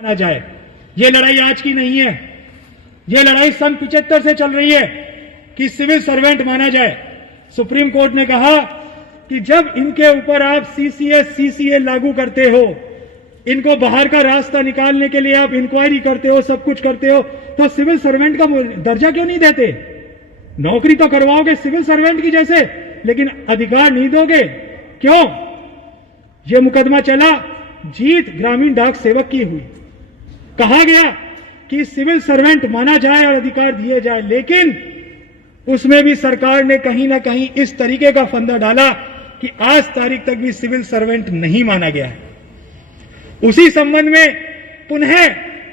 माना जाए। ये लड़ाई आज की नहीं है, ये लड़ाई सन 75 से चल रही है कि सिविल सर्वेंट माना जाए। सुप्रीम कोर्ट ने कहा कि जब इनके ऊपर आप सीसीए लागू करते हो, इनको बाहर का रास्ता निकालने के लिए आप इंक्वायरी करते हो, सब कुछ करते हो, तो सिविल सर्वेंट का दर्जा क्यों नहीं देते? नौकरी तो करवाओगे सिविल सर्वेंट की जैसे, लेकिन अधिकार नहीं दोगे, क्यों? यह मुकदमा चला, जीत ग्रामीण डाक सेवक की हुई। कहा गया कि सिविल सर्वेंट माना जाए और अधिकार दिए जाए, लेकिन उसमें भी सरकार ने कहीं ना कहीं इस तरीके का फंदा डाला कि आज तारीख तक भी सिविल सर्वेंट नहीं माना गया है। उसी संबंध में पुनः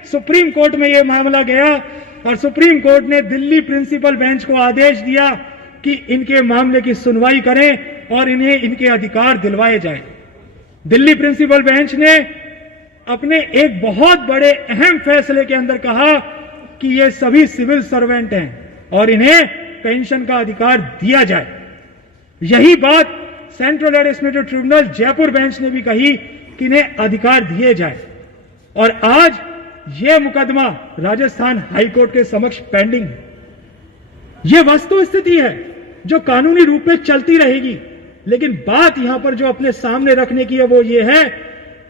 सुप्रीम कोर्ट में यह मामला गया और सुप्रीम कोर्ट ने दिल्ली प्रिंसिपल बेंच को आदेश दिया कि इनके मामले की सुनवाई करें और इन्हें इनके अधिकार दिलवाए जाएं। दिल्ली प्रिंसिपल बेंच ने अपने एक बहुत बड़े अहम फैसले के अंदर कहा कि ये सभी सिविल सर्वेंट हैं और इन्हें पेंशन का अधिकार दिया जाए। यही बात central administrative tribunal Jaipur bench ने भी कही कि इन्हें अधिकार दिए जाए। और आज यह मुकदमा राजस्थान हाईकोर्ट के समक्ष पेंडिंग है। यह वस्तु स्थिति है जो कानूनी रूप में चलती रहेगी, लेकिन बात यहां पर जो अपने सामने रखने की है वो ये है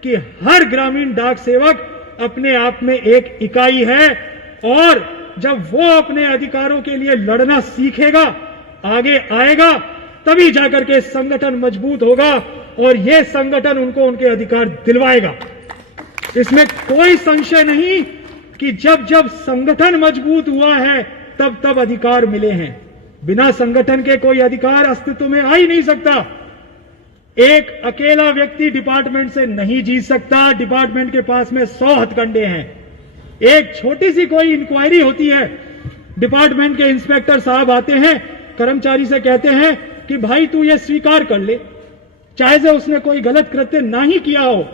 कि हर ग्रामीण डाक सेवक अपने आप में एक इकाई है और जब वो अपने अधिकारों के लिए लड़ना सीखेगा, आगे आएगा, तभी जाकर के संगठन मजबूत होगा और यह संगठन उनको उनके अधिकार दिलवाएगा। इसमें कोई संशय नहीं कि जब जब संगठन मजबूत हुआ है तब तब अधिकार मिले हैं। बिना संगठन के कोई अधिकार अस्तित्व में आ ही नहीं सकता। एक अकेला व्यक्ति डिपार्टमेंट से नहीं जीत सकता। डिपार्टमेंट के पास में 100 हथकंडे हैं। एक छोटी सी कोई इंक्वायरी होती है, डिपार्टमेंट के इंस्पेक्टर साहब आते हैं, कर्मचारी से कहते हैं कि भाई तू ये स्वीकार कर ले, चाहे से उसने कोई गलत कृत्य ना ही किया हो,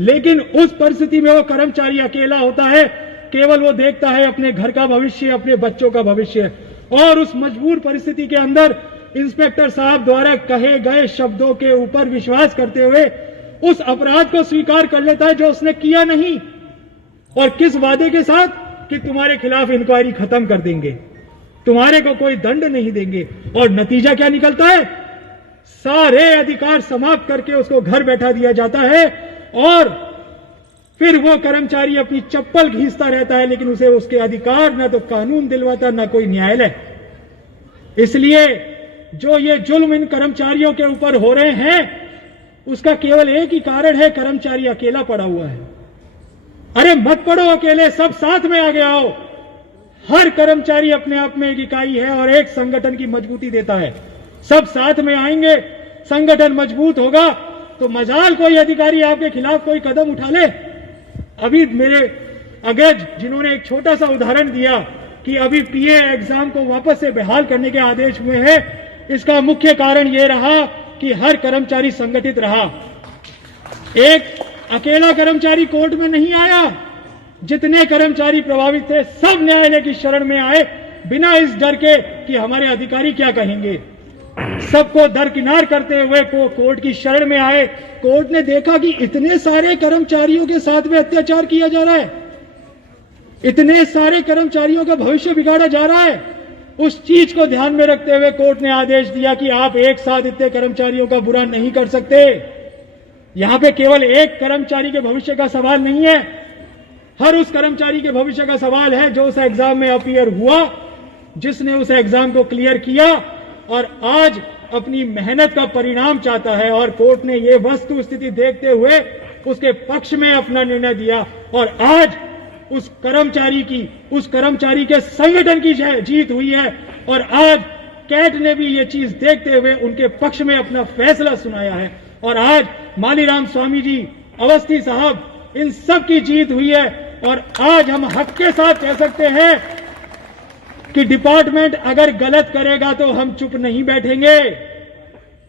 लेकिन उस परिस्थिति में वो कर्मचारी अकेला होता है, केवल वो देखता है अपने घर का भविष्य, अपने बच्चों का भविष्य, और उस मजबूर परिस्थिति के अंदर इंस्पेक्टर साहब द्वारा कहे गए शब्दों के ऊपर विश्वास करते हुए उस अपराध को स्वीकार कर लेता है जो उसने किया नहीं, और किस वादे के साथ कि तुम्हारे खिलाफ इंक्वायरी खत्म कर देंगे, तुम्हारे को कोई दंड नहीं देंगे। और नतीजा क्या निकलता है? सारे अधिकार समाप्त करके उसको घर बैठा दिया जाता है और फिर वो कर्मचारी अपनी चप्पल घींचता रहता है, लेकिन उसे उसके अधिकार ना तो कानून दिलवाता ना कोई न्यायालय। इसलिए जो ये जुल्म इन कर्मचारियों के ऊपर हो रहे हैं उसका केवल एक ही कारण है, कर्मचारी अकेला पड़ा हुआ है। अरे मत पड़ो अकेले, सब साथ में आगे आओ। हर कर्मचारी अपने आप में एक इकाई है और एक संगठन की मजबूती देता है। सब साथ में आएंगे, संगठन मजबूत होगा तो मजाल कोई अधिकारी आपके खिलाफ कोई कदम उठा ले। अभी मेरे अग्रज जिन्होंने एक छोटा सा उदाहरण दिया कि अभी पीए एग्जाम को वापस से बहाल करने के आदेश हुए हैं, इसका मुख्य कारण यह रहा कि हर कर्मचारी संगठित रहा। एक अकेला कर्मचारी कोर्ट में नहीं आया, जितने कर्मचारी प्रभावित थे सब न्यायालय की शरण में आए, बिना इस डर के कि हमारे अधिकारी क्या कहेंगे। सबको दरकिनार करते हुए को कोर्ट की शरण में आए। कोर्ट ने देखा कि इतने सारे कर्मचारियों के साथ में अत्याचार किया जा रहा है, इतने सारे कर्मचारियों का भविष्य बिगाड़ा जा रहा है। उस चीज को ध्यान में रखते हुए कोर्ट ने आदेश दिया कि आप एक साथ इतने कर्मचारियों का बुरा नहीं कर सकते। यहां पे केवल एक कर्मचारी के भविष्य का सवाल नहीं है, हर उस कर्मचारी के भविष्य का सवाल है जो उस एग्जाम में अपीयर हुआ, जिसने उस एग्जाम को क्लियर किया और आज अपनी मेहनत का परिणाम चाहता है। और कोर्ट ने यह वस्तु स्थिति देखते हुए उसके पक्ष में अपना निर्णय दिया और आज उस कर्मचारी के संगठन की जीत हुई है। और आज कैट ने भी ये चीज देखते हुए उनके पक्ष में अपना फैसला सुनाया है और आज मालीराम स्वामी जी, अवस्थी साहब, इन सब की जीत हुई है। और आज हम हक के साथ कह सकते हैं कि डिपार्टमेंट अगर गलत करेगा तो हम चुप नहीं बैठेंगे,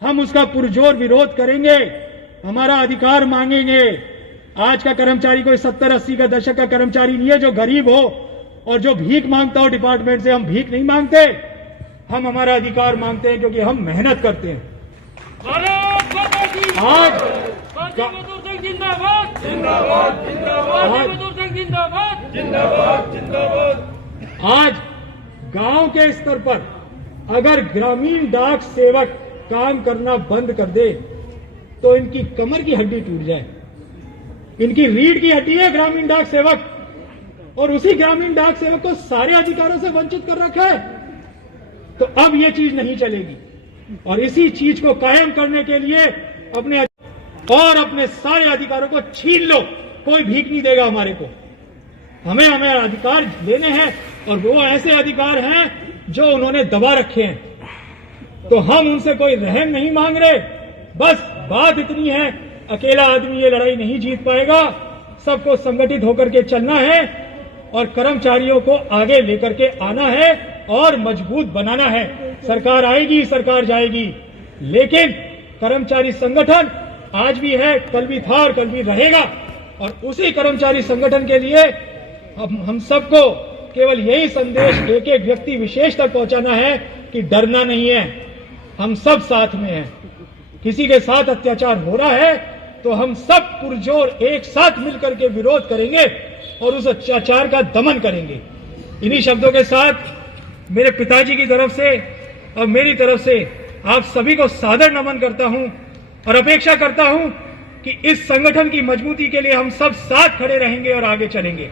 हम उसका पुरजोर विरोध करेंगे, हमारा अधिकार मांगेंगे। आज का कर्मचारी कोई 70-80 का दशक का कर्मचारी नहीं है जो गरीब हो और जो भीख मांगता हो डिपार्टमेंट से। हम भीख नहीं मांगते, हम हमारा अधिकार मांगते हैं क्योंकि हम मेहनत करते हैं। आज जिंदाबाद जिंदाबाद जिंदाबाद। जिंदाबाद जिंदाबाद जिंदाबाद। आज गांव के स्तर पर अगर ग्रामीण डाक सेवक काम करना बंद कर दे तो इनकी कमर की हड्डी टूट जाए। इनकी रीढ़ की हड्डी है ग्रामीण डाक सेवक, और उसी ग्रामीण डाक सेवक को सारे अधिकारों से वंचित कर रखा है। तो अब ये चीज नहीं चलेगी, और इसी चीज को कायम करने के लिए अपने सारे अधिकारों को छीन लो। कोई भीख नहीं देगा हमारे को। हमें अधिकार लेने हैं, और वो ऐसे अधिकार हैं जो उन्होंने दबा रखे हैं। तो हम उनसे कोई रहम नहीं मांग रहे। बस बात इतनी है, अकेला आदमी ये लड़ाई नहीं जीत पाएगा। सबको संगठित होकर के चलना है और कर्मचारियों को आगे लेकर के आना है और मजबूत बनाना है। सरकार आएगी, सरकार जाएगी, लेकिन कर्मचारी संगठन आज भी है, कल भी था और कल भी रहेगा। और उसी कर्मचारी संगठन के लिए हम सबको केवल यही संदेश एक एक व्यक्ति विशेष तक पहुंचाना है कि डरना नहीं है, हम सब साथ में हैं। किसी के साथ अत्याचार हो रहा है तो हम सब पुरजोर एक साथ मिलकर के विरोध करेंगे और उस अत्याचार का दमन करेंगे। इन्हीं शब्दों के साथ मेरे पिताजी की तरफ से और मेरी तरफ से आप सभी को सादर नमन करता हूं और अपेक्षा करता हूं कि इस संगठन की मजबूती के लिए हम सब साथ खड़े रहेंगे और आगे चलेंगे।